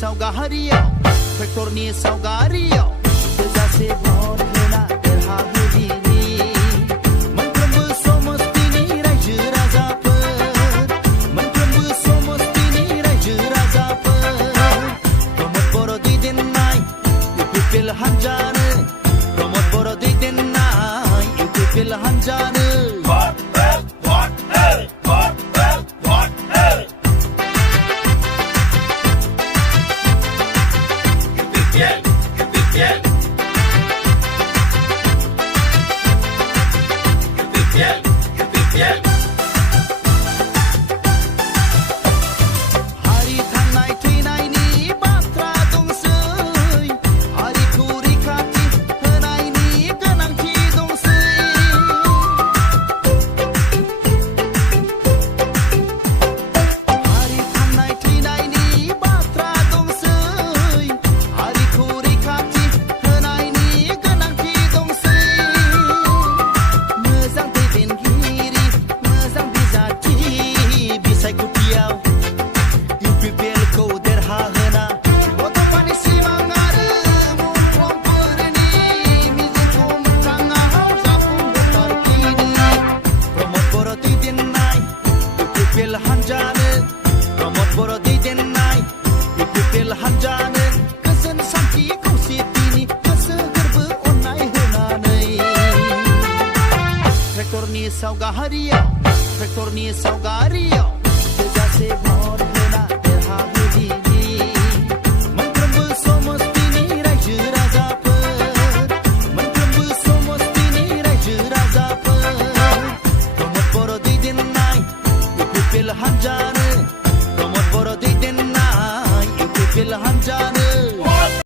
सावगारियाव ट्रेक्टरनि सावगारियाव थोजासे भट होना देरहाहोदिनि मोनफ्रोमबो समस्तिनि रायजो राजाफोर मोनफ्रोमबो समस्तिनि रायजो राजाफोर प्रमद बर' दैदेननाय इउपिपिएल हान्जानो प्रमद बर' दैदेननाय इउपिपिएल हान्जानो ट्रेक्टरनि सावगारियाव थोजासे भट